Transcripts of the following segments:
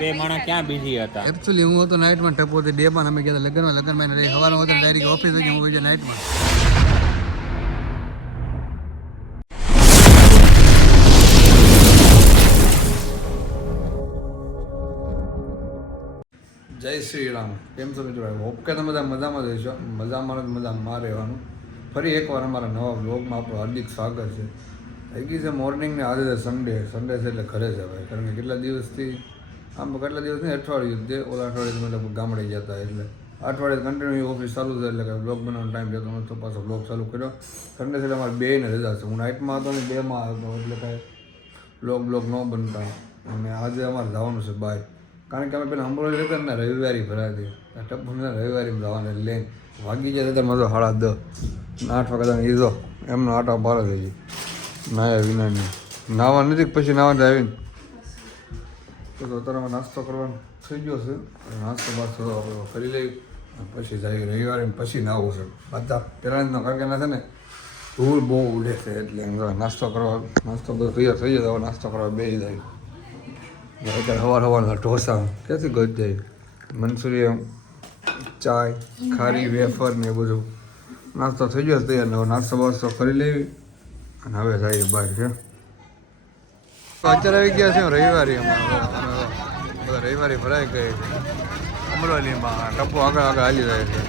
બે માણસ ક્યાં બિઝી હતા? એક્ચ્યુઅલી હું હતો નાઇટમાં ટપો હતી ડેમાં અમે ગયા લગ્નમાં. લગ્નમાં રહી. સવારમાં હતો ડાયરેક્ટ ઓફિસ ગયો હું ગયા નાઇટમાં જય શ્રી રામ. કેમ છો મિત્રો? હોપ કે તમે બધા મજામાં જ રહેશો મજામાં જ મજામાં રહેવાનું. ફરી એકવાર અમારા નવા બ્લોગમાં આપણું હાર્દિક સ્વાગત છે. થઈ ગઈ છે મોર્નિંગને આજે સન્ડે સન્ડે છે એટલે ઘરે જવાય કારણ કે કેટલા દિવસથી આમ કેટલા દિવસ નહીં, અઠવાડિયું. જે ઓલા અઠવાડિયે મતલબ ગામડે ગયા હતા એટલે અઠવાડિયે કન્ટિન્યુ ઓફિસ ચાલુ છે એટલે કે બ્લોગ બનાવવાનો ટાઈમ જતો નહોતો પાછો બ્લોગ ચાલુ કર્યો. સન્ડે છે અમારે બે ને રજા છે. હું નાઇટમાં હતો ને બેમાં હતો, એટલે કાંઈ બ્લોગ બ્લોગ ન બનતા. અને આજે અમારે જવાનું છે બાય કારણ કે અમે પેલા અંબરોલી રહેતા ને રવિવારી ભરાતી ટપ્પુને રવિવારી જવાના લઈને વાગી જાય ત્યારે મારો સાડા દસ. આઠ વાગ્યા એ જો, એમનો આટા ભારે થઈ જાય નાયા વિનાની. નાવા નથી પછી નાવા આવીને. તો તો અત્યારે નાસ્તો કરવાનો થઈ ગયો છે. નાસ્તો બાસ્તો કરી લઈ પછી જાય રવિવારે પછી પછી નાવું છે. બધા પહેલાં કારણ કે ના ને, ધૂળ બહુ ઉડે છે એટલે નાસ્તો કરવા, નાસ્તો બધો તૈયાર થઈ જાય હવે નાસ્તો કરવા બે જાય. અત્યારે સવાર સવારના ઢોસા ક્યાંથી ગજ જાય? મંચુરિયન, ચાય, ખારી, વેફર ને બધું. નાસ્તો થઈ ગયો તૈયાર ને નાસ્તો બાસ્તો કરી લેવી. અને હવે જઈએ બહાર છે અત્યારે આવી ગયા છે રવિવારે બધા રવિવારી ભરાઈ ગઈ. અમરોલીમાં ટપ્પો આગળ આગળ હાલી જાય છે.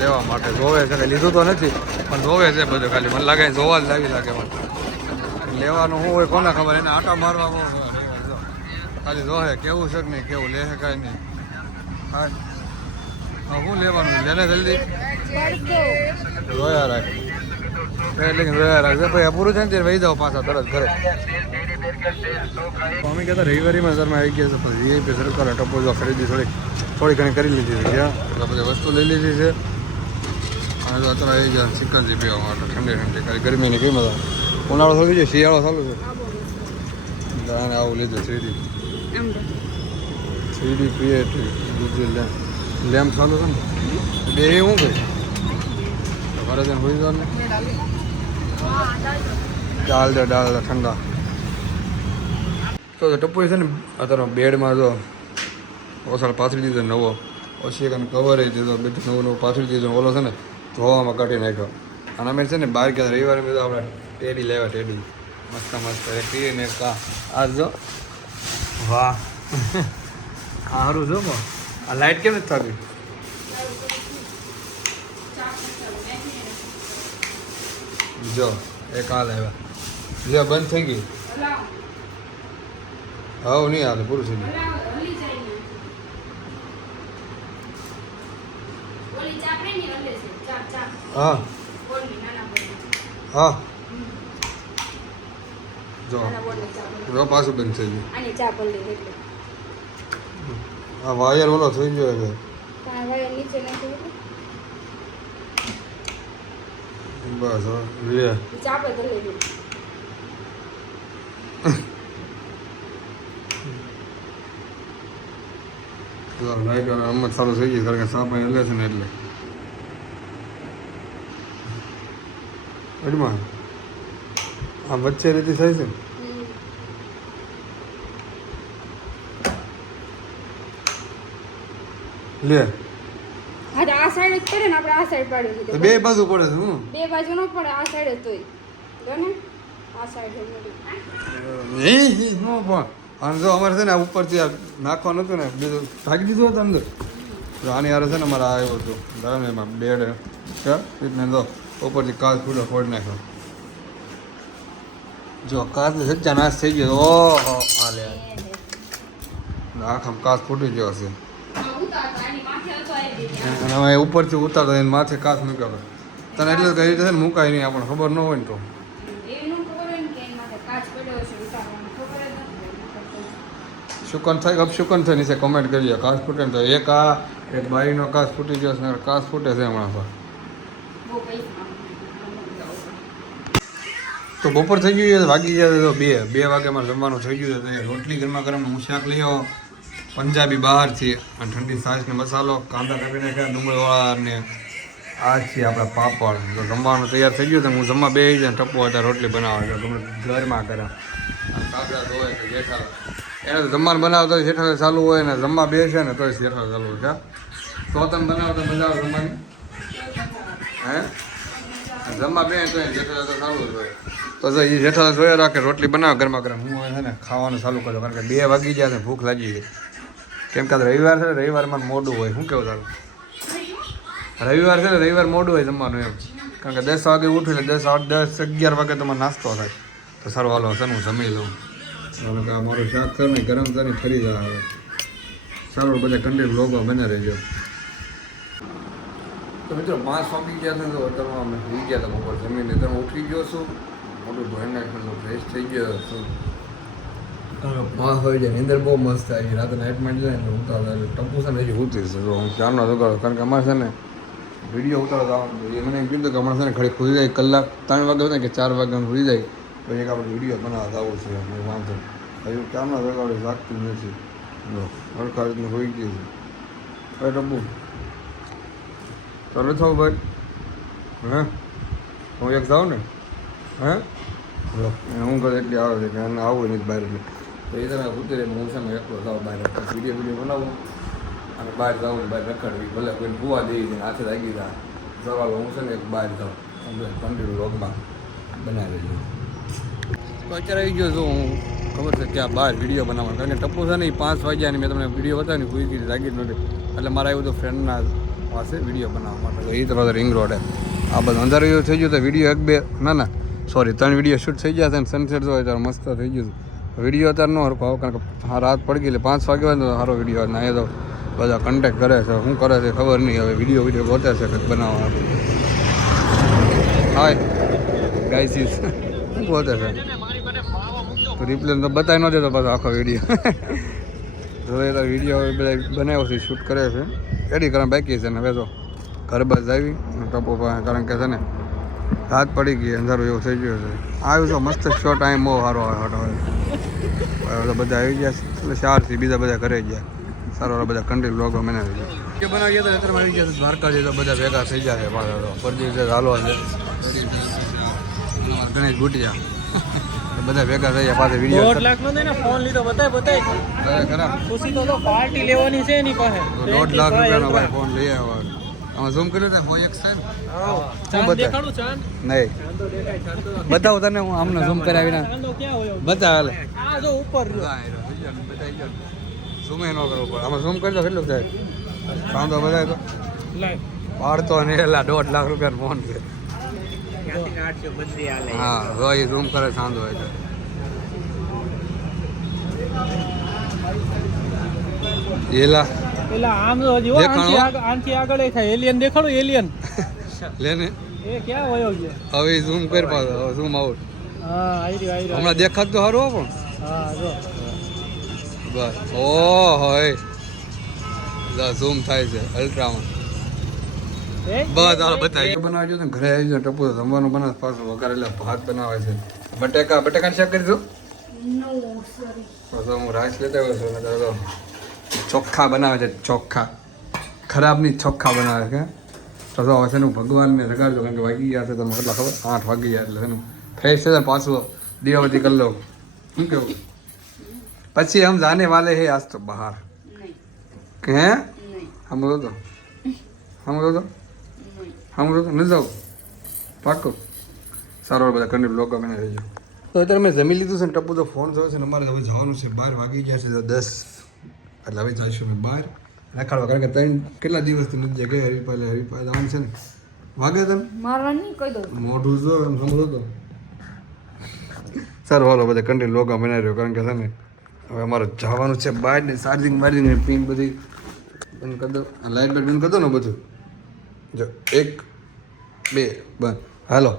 લેવા માટે જોવે છે, કંઈ લીધું તો નથી, પણ જોવે છે બધું ખાલી. મને લાગે જોવા જ લાગી લાગે મને લેવાનું શું હોય કોને ખબર? એને આટા મારવા બહુ ન હોય. જો. ખાલી જોહે કેવું છે કે નહીં, કેવું લે છે કાંઈ નહીં. હા. શું લેવાનું? લેને જલ્દી. જોયા રાખ. એટલે કે જોયા રાખજે ભાઈ પૂરું છે ને, ત્યારે વહી જાઓ પાછા તરત ઘરે. અમે કહેતા રવિવારી સરમાં આવી ગયા છે. પછી એ સરકાર ટપો જો ખરીદી થોડી થોડી ઘણી કરી લીધી છે. એટલે બધી વસ્તુ લઈ લીધી છે. અને તો અત્યારે આવી ગયા ચિકન જે પીવા માટે. ઠંડી ઠંડી. કરી ગરમીની કઈ મજા ઉનાળો થઈ છે શિયાળો ચાલુ છે. અને આવું લીધું થ્રીડી. થ્રીડી પીએ બીજું લેમ્પ લેમ્પ ચાલુ છે ને? બે હું કઈ ઘરે જઈને હોઈ જવાનું. ડાલ દે ડાલ દે ઠંડા. તો ટપ્પુ છે ને અત્યારે બેડમાં જો ઓસાળ પાથરી દીધો નવો ઓછી એક કવર દીધો બધું નવું નવું પાથરી દીધો, ઓલો છે ને, ધોવામાં કાઢી નાખ્યો. અને અમે છે ને બહાર ગયા, રવિવારે બધું આપણે ટેડી લેવા, ટેડી. મસ્ત મસ્ત, એક ને કા આ. જો. વાહ. સારું જો આ લાઇટ કેમ નથી થતી? જો, એક આ લાવ્યા. જો, બંધ થઈ ગઈ. હવ નહીં હાલે, પૂરું થઈ ગયું. હા. હા. જો. પાછું બંધ થઈ ગયું. આ વાયર ઓલો થઈ ગયો હવે બસ હવે લાઈટ સારું થઈ ગયું કારણ કે સાપ અહીં છે ને એટલે. આ વચ્ચે રીતે થાય છે ને? લે. હા તો આ સાઈડ જ પડે ને આપણે આ સાઈડ પાડી દીધું બે બાજુ પડે છે હું? બે બાજુ ન પડે આ સાઈડ જ તોય. જો ને આ સાઈડ જ. એ નો પણ. અને જો અમારે છે ને ઉપરથી આ નાખવાનું હતું ને, બીજું ઢાંકી દીધું હતું અંદર. તો આની હારે છે ને અમારે આવ્યો હતો, બરાબર, એમાં બેડ. ને જો ઉપરથી કાચ ફૂટો ફોડી નાખ્યો. જો કાચ સચ્ચા નાશ થઈ ગયો. ઓહો હાલે આખામ કાચ ફૂટી ગયો હશે. અને હવે ઉપરથી ઉતારતા માથે કાચ મૂક્યો તને એટલે કઈ રીતે મુકાય નહીં, આપણને ખબર ન હોય ને તો એવી ન ખબર હોય ને કે એની માથે કાચ પડ્યો હશે ઉતારવાનો. ખબર જ નથી. શુકન થાય કે અપશુકન થાય નીચે કોમેન્ટ કરીએ. કાસ ફૂટે તો એક આ એક બારીનો કાસ ફૂટી ગયો છે ને કાચ ફૂટે છે હમણાં પર તો બપોર થઈ ગયું વાગી ગયા તો બે. બે વાગે મારે જમવાનું થઈ ગયું તો રોટલી ગરમા ગરમ હું શાક લઈ આવો. પંજાબી બહારથી અને ઠંડી છાશ ને મસાલો કાંદા કાપીને નાખ્યા ડુંગળીવાળા ને આ છે આપણા પાપડ. તો જમવાનું તૈયાર થઈ ગયું તો હું જમવા બે જાય ટપ્પો હતા રોટલી બનાવવા તો તમે ઘરમાં કર્યા. કાપડા ધોવાય તો બેઠા એને જમવાનું બનાવતો શેઠા ચાલુ હોય ને જમવા બેસે ને તોય શેઠા ચાલુ ક્યાં તો તમે બનાવો તો મજા જમવાની. હે? જમવા બે તો જેઠા તો ચાલુ જ હોય. તો એ જેઠા જોયા રાખે, રોટલી બનાવે ગરમા ગરમ. હું છે ને ખાવાનું ચાલુ કરો, કારણ કે બે વાગી જાય ને ભૂખ લાગી ગઈ કેમ કે રવિવાર છે રવિવારમાં મોડું હોય. શું કેવું તારું? રવિવાર છે ને, રવિવાર મોડું હોય જમવાનું એમ. કારણ કે દસ વાગે ઉઠું એટલે દસ, આઠ, દસ, અગિયાર વાગે તમારે નાસ્તો થાય. તો સારું, હાલો, છે હું જમી લઉં. કારણ કે મારું શાક છે ને ગરમ કરીને ફરી જાય હવે. સારું બધા કન્ટેન્ટ લોકો બને રહેજો. તો મિત્રો પાંચ વાગી ગયા છે તો અત્યારમાં અમે સુઈ ગયા હતા બપોર જમીને. તમે ઉઠી ગયો છું. મોટું ધોઈ નાખ્યું ફ્રેશ થઈ ગયો છું. પાંચ હોય જાય નીંદર બહુ મસ્ત આવી રાતે નાઇટમાં જાય ને હું એટલે હવે ટપુ છે ને હજી ઉતરી છે. હું ચારનો જગાડો કારણ કે છે ને વીડિયો ઉતારો જવાનું એ મને કીધું કે છે ને ખડી ખુલી જાય, કલાક ત્રણ વાગે ને કે ચાર વાગે ખુલી જાય. પછી એક આપણે વીડિયો બનાવવા આવું છે. મેં વાંધો હજુ ક્યાંના રગાડે લાગતું નથી. લો, હરખા રીતનું હોઈ ગયું છે. હવે ડબ્બુ. ચાલો થાવ ભાઈ? હે? હું એક જાઉં ને? હે? હું ઘરે એટલી આવે છે, કે એને આવું નહીં બહાર એટલે. તો એ તમે ઉતરે હું છે ને એકલો જાઉં બહાર. વીડિયો વીડિયો બનાવું. અને બહાર જાઉં બહાર રખડવી. ભલે કોઈને ભૂવા દઈ દે હાથે લાગી જાય. સવાલ હું છે ને એક બહાર જાઉં. કન્ટિન્યુ રોગમાં બનાવી દઉં તો અત્યારે આવી ગયો છું હું. ખબર છે ત્યાં બહાર વીડિયો બનાવવાનો. કારણ કે ટપ્પુ છે ને એ પાંચ વાગ્યા મેં તમને વીડિયો બતાવીને કોઈ કીધી જાગી નથી એટલે મારે આવ્યું તો ફ્રેન્ડના પાસે વીડિયો બનાવવા માટે. એ તરફ રિંગ રોડે આ બધું અંધારું થઈ ગયું તો વીડિયો એક બે, ના ના સોરી ત્રણ વીડિયો શૂટ થઈ ગયા છે અને સનસેટ જો ત્યારે મસ્ત થઈ ગયું વીડિયો અત્યારે ન હરખો કારણ કે રાત પડી ગઈ એટલે પાંચ વાગે હોય તો સારો વીડિયો ના એ તો બધા કન્ટેક્ટ કરે છે. શું કરે છે ખબર નહીં. હવે વીડિયો વીડિયો ગોતે છે કંઈક બનાવવા હાય ગાઈસીસ શું ગોતે છે? તો રિપ્લે તો બતાવી ન દેતો પાછો આખો વીડિયો એ તો વીડિયો બનાવ્યો છે શૂટ કરે છે. એડી કરવા બાકી છે ને હવે તો ઘર બસ આવી ટપો કારણ કે છે ને રાત પડી ગઈ, અંધારું એવું થઈ ગયું છે. આવ્યું તો મસ્ત શો ટાઈમ બહુ સારો આવે હતો હવે. બધા આવી ગયા છે. એટલે ચારથી બીજા બધા ઘરે ગયા. સારો સારા બધા કન્ટ્રી લોગો બનાવી ગયા કે બનાવી ગયા તો આવી ગયા દ્વારકા જઈએ તો બધા ભેગા થઈ ગયા છે પાછા છે છે. ગણેશ ગુટિયા બધા ભેગા થઈ ગયા વિડિયો દોઢ લાખ નો ને ફોન લીધો બતાય બતાય ખરા. ખુશી તો તો પાર્ટી લેવાની છે એની પાસે. દોઢ લાખ રૂપિયાનો ભાઈ ફોન લઈ આવ્યો આમાં ઝૂમ કર્યું ને? કોઈ એક સાહેબ? બતાય? ચાંદ નહીં. બતાવું બતાવો તને હું આમને ઝૂમ કરાવીને. બતાવ હાલે. આ જો ઉપર ઝૂમ ન કરવો પડે. આમાં ઝૂમ કરી દો કેટલું થાય? બધાય તો પાડતો ને એલા દોઢ લાખ રૂપિયાનો ફોન છે. હા જો એ ઝૂમ કરે સાંધો હોય તો. એલા. પેલા આમ જો હજી હો, દેખાણો? આનથી આગળ થાય. એલિયન દેખાડો એલિયન. લેને એ ક્યાં વયો ગયો? હવે ઝૂમ કરી પાછો ઝૂમ આઉટ હા આઈ રહ્યો આઈ રહ્યો. હમણાં દેખાત તો સારું હો પણ. હા જો. બસ. ઓ હોય ઝૂમ થાય છે અલ્ટ્રામાં બસ હાલો બતાવી. બનાવજો ને ઘરે આવી જાય ટપુ જમવાનું બનાવે પાછું એટલે ભાત બનાવે છે. બટેકા બટેકા શાક કરી દઉં નો તો હું રાઈસ લેતા આવ્યો છું નકર તો ચોખ્ખા બનાવે છે ચોખ્ખા. ખરાબની ચોખ્ખા બનાવે છે તો તો હવે છે ને ભગવાનને રગાડજો કારણ કે વાગી ગયા છે તમને કેટલા ખબર? આઠ વાગી ગયા એટલે એનું ફ્રેશ છે ને પાછું દીવાબત્તી કરી લો શું કેવું? પછી હમ જાને વાલે હે આજ તો બહાર. કે હે? નહીં. સાંભળો તો. સાંભળો તો. સાંભળો તો ન જાઓ પાક્કું. સારો બધા કંડી લોકો મને રહેજો તો અત્યારે મેં જમી લીધું છે ને ટપુ તો ફોન થયો છે ને અમારે હવે જવાનું છે. બાર વાગી ગયા છે તો દસ. એટલે હવે જઈશું મેં બહાર રખાડવા. કારણ કે ત્રણ કેટલા દિવસથી નથી જગ્યાએ હરીફાઈ હરીફાઈ જવાનું છે ને. વાગે તમે મારવા નહીં કહી દઉં. મોઢું જો એમ સમજો તો. સારું હાલો બધા કન્ટિન્યુ લોગા બનાવી રહ્યો. કારણ કે છે ને હવે અમારે જવાનું છે બહાર ને ચાર્જિંગ બાર્જિંગ ને પિન બધી બંધ કરી દો લાઇટ બાઇટ બંધ કરી દો ને બધું? જો એક બે બસ હાલો.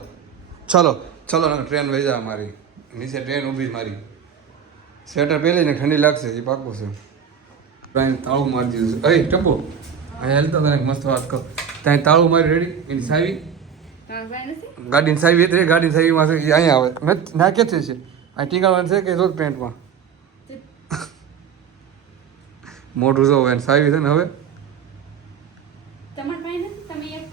ચાલો ચલો ટ્રેન વહી જાય મારી. નીચે ટ્રેન ઊભી મારી. સ્વેટર પહેરી ને ઠંડી લાગશે એ પાકું છે. ત્યાં તાળું મારી દીધું છે. અહીં ટપો. અહીંયા હાલતો તને મસ્ત વાત કર ત્યાં તાળું મારી રેડી? એની સાવી? ગાડીની સાવી એટલે ગાડીની સાવીમાં છે એ અહીંયા આવે. મેં ના કે છે આ ટીંગાવાનું છે કે રોજ પેન્ટમાં? મોઢું જો સાવી છે ને હવે તમારા ભાઈ નથી તમે એક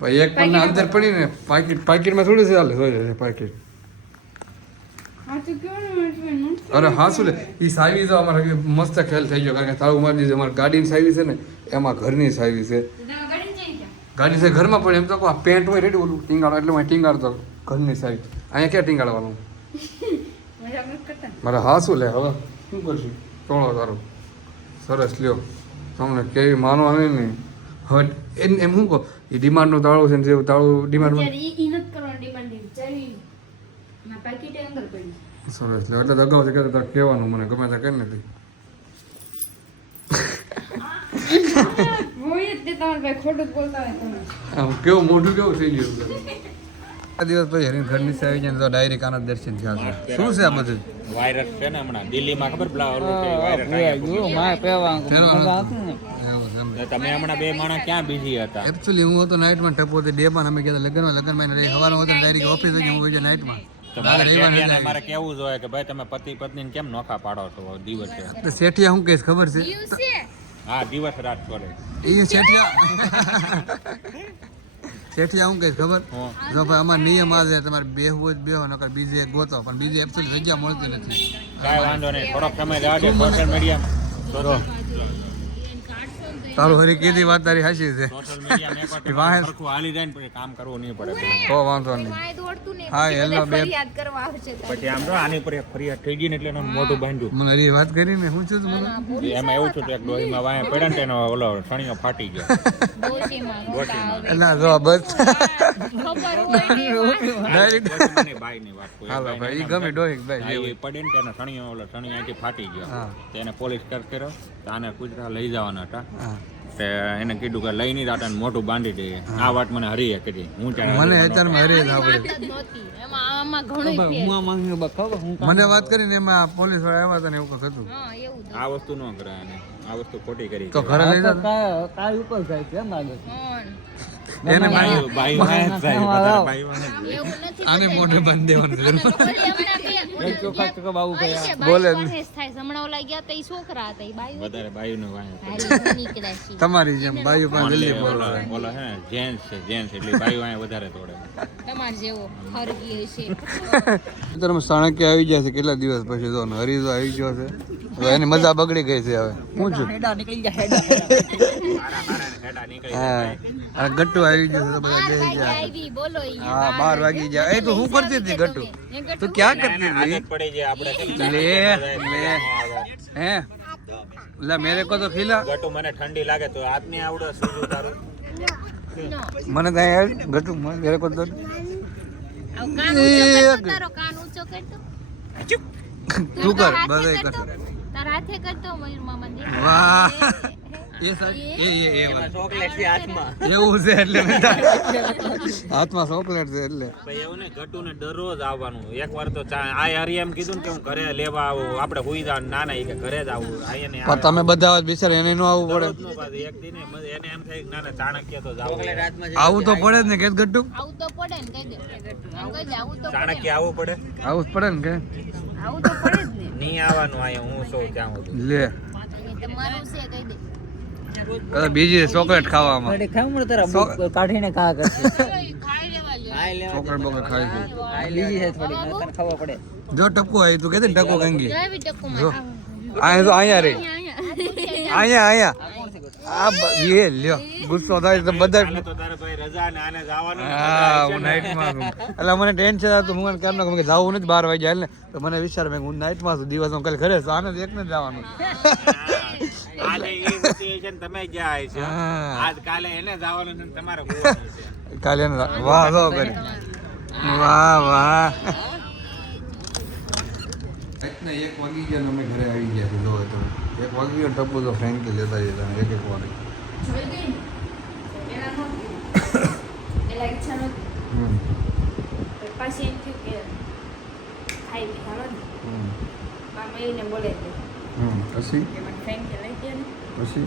પછી એક પણ અંદર પડી ને પાકીટ પાકીટમાં થોડી ચાલે હોય પાકીટ ભાઈ અરે હા શું લે. એ સાવી તો અમારે મસ્ત ખેલ થઈ ગયો કારણ કે તાળું મારી દીધું અમારે ગાડીની સાવી છે ને એમાં ઘરની સાવી છે. ગાડી છે ઘરમાં પણ એમ તો આ પેન્ટ હોય રેડી ઓલું ટીંગાડો એટલે હું ટીંગાડતો ઘરની સાવી. અહીંયા ક્યાં ટીંગાડવાનું? મારે હા શું લે હવે. શું કરશું? ટોળો તારો. સરસ લ્યો. તમને કેવી માનો આવે ને હવે એમ એમ શું કહો એ ડિમાન્ડનું તાળું છે ને જેવું તાળું ડિમાન્ડમાં અત્યારે ઈ ઈ નથી કરવાની ડિમાન્ડ ચાલી ના પાકીટે અંદર પડી સરસ. એટલે અગાઉ છે કે કહેવાનું મને ગમે ત્યાં કઈ નથી હોય જ તે તમારે ભાઈ ખોટું બોલતા હોય તમે. આમ કેવું મોઢું કેવું થઈ ગયું આ દિવસ પછી હરીને ઘરની આવી જાય તો ડાયરેક્ટ આના દર્શન થયા છે. શું છે આ બધું? વાયરસ છે ને હમણાં દિલ્હીમાં ખબર પેલા ઓલું વાયરસ આવ્યા તમે હમણાં બે માણસ ક્યાં બિઝી હતા? એક્ચ્યુઅલી હું હતો નાઇટમાં ટપો ડે પણ અમે ગયા લગ્નમાં. લગ્નમાં રહી સવારમાં હતો ડાયરેક્ટ ઓફિસ જ હું બીજા નાઇટમાં તો મારે કેવું જોઈએ કે ભાઈ તમે પતિ પત્નીને કેમ નોખા પાડો છો દિવસે? શેઠિયા શું કહીશ ખબર છે? હા દિવસ રાત કરે. એ શેઠિયા શેઠિયા હું કહીશ ખબર? હું. જો ભાઈ અમારો નિયમ આ છે તમારે બેહવું તો બેહો નકર બીજી એક ગોતો પણ બીજી એકચ્યુઅલી જગ્યા મળતી નથી. કાંઈ વાંધો નહીં થોડોક સમય દે સોશિયલ મીડિયા તારું હરી કીધી વાત તારી હાચી છે. હાલી જાય ને પછી કામ કરવું નહીં પડે તો વાંધો નહીં. માય દોડતું ને હા હેલો બે યાદ કરવા આવશે પછી આમ તો આની પર એક ફરિયાદ થઈ ગઈ ને એટલે એનું મોઢું બાંધ્યું. મને હરી વાત કરીને શું છું તું મને? એમાં એવું છું કે એક ડોહીમાં વાંહે પડ્યા ને તેનો ઓલો સણિયો ફાટી ગયો. આવે. જો બસ. ખબર હોય ને એમાં. ડાયરેક્ટ વાત કોઈ હાલો ભાઈ ગમે ડોહી ભાઈ હા. એ પડે ને તેનો સણિયો ઓલો સણિયો ફાટી ગયો. તેને પોલીસ કર કર્યો. તો આને કુતરા લઈ જવાના હતા. હા. તે એને કીધું કે લઈ નહીં જતા ને મોઢું બાંધી દે. આ વાત મને હરીએ કીધી. હું ત્યાં મને હરીએ અત્યારમાં હરી આમાં ઘણું ફેર. મને વાત કરીને એમાં પોલીસવાળા આવ્યા હતા ને એવું હતું હા, જ. આ વસ્તુ ન કરાય આ વસ્તુ ખોટી કરી તો ઘરે લઈ જાય જ જાય, વધારે બાઈ નથી આને મોઢે બંધ દેવાનું છે, બોલે તા છે. તમારી જેમ બાયું પણ જલ્દી બોલો ઓલો હે જેન્ટ્સ છે જેન્ટ્સ એટલે ભાઈ વાય વધારે તોડે. તમાર જેવો હરગી હશે. તમે ચાણક્ય આવી ગયા છે કેટલા દિવસ પછી? જો ને હરી તો આવી ગયો છે. હવે એની મજા બગડી ગઈ છે હવે. હું છું? હેડા નીકળી ગયા હેડા નીકળી હા. ગટ્ટુ આવી ગયો તો બધા બેસી ગયા. આવી બોલો હા બાર વાગી ગયા. એ તો હું કરતી હતી ગટ્ટુ? તો ગટુ તું ક્યાં કરતી હતી? આદત પડી જાય આપણે લે લે. હે? લે મેરે કો તો ખીલા. ગટુ મને ઠંડી લાગે તો હાથ નહીં આવડે શું તારું? મને તો ગટ્ટુ ગટુ મેરે કો તો કાન ઊંચો કરતો, તારો કાન ઊંચો કરતો. તું. કર બધા કર. તારા હાથે કરતો મયુર મામા વાહ. એ સાહેબ એ એ એ વાત. એવું છે એટલે મેં હાથમાં ચોકલેટ છે એટલે. ભાઈ એવું ને ગટુ ને દરરોજ આવવાનું. એકવાર તો ચા આ હરી એમ કીધું ને કે હું ઘરે લેવા આવું. આપણે હુઈ જાવ ના ના ઈ કે ઘરે જ આવું. આયા પણ તમે બધા બિચાર એને ન આવવું પડે. એક દી ને એને એમ થાય કે ના ના ચાણક્ય તો જાવું. આવું તો પડે જ ને કે ગટ્ટુ આવું તો પડે ને કહી દે એમ કહી દે આવું તો ચાણક્ય આવવું પડે? આવું જ પડે ને કે? આવું તો પડે જ ને. નહીં આવવાનું અહીંયા હું સૌ ત્યાં લે. તમારું છે કહી દે. હવે બીજી ચોકલેટ ખાવામાં. કાઢીને ખા ખાઈ લેવા ચોકલેટ બોકલેટ લીધી છે. થોડી તને ખબર પડે. જો ટપકો આવી તું કહેતી જાવી ટકુમાં જો આ તો અહીંયા રે. અહીંયા અહીંયા આ બ- એ લ્યો ગુસ્સો થાય તો બધા કાલે તો તારે ભાઈ રજા ને આને જવાનું ને હા હું નાઇટમાં એટલે મને ટેન્શન હતું હું કેમ ના કે જવું નથી બાર વાગે ને. તો મને વિચાર મેં હું નાઇટમાં છું દિવસમાં કાલે ઘરે આને એક ને જવાનું. આજે એ સિચ્યુએશન તમે જ્યાં આવી છે. હા. આજ કાલે એને જવાનું છે ને તમારે કાલે એને વાહ જો કરી વાહ વાહ. રાતના એક વાગી ગયા અમે ઘરે આવી ગયા છે જો તો એક વાગી ગયો ટપ્પુ તો ફ્રેન્કી લેતા જતા એક એક વાર પાછી એમ થયું કે ખાઈ પી હાલો ને એને બોલે પછી? પછી? પછી?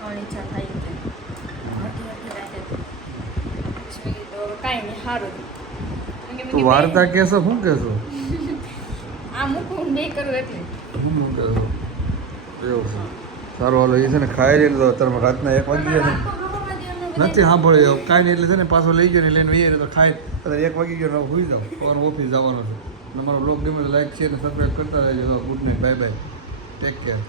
ખાવાની ઈચ્છા થાય તું. વાર્તા કહેશો શું કહેશો? આ મૂકું હું કરું એટલે. શું કહેશો? એવું છે. સારું હાલો એ છે ને ખાઈ લઈને તો અત્યારે રાતના એક વાગી ગયા ને નથી સાંભળ્યો. કાંઈ નહીં એટલે છે ને પાછો લઈ ગયો ને લઈને વહી તો ખાઈ અત્યારે એક વાગી ગયો ને સુઈ જાઉં. સવારે ઓફિસ જવાનો છે. અને અમારો બ્લોગ ગમે લાઈક છે અને સબસ્ક્રાઈબ કરતા રહેજો. Good night bye bye take care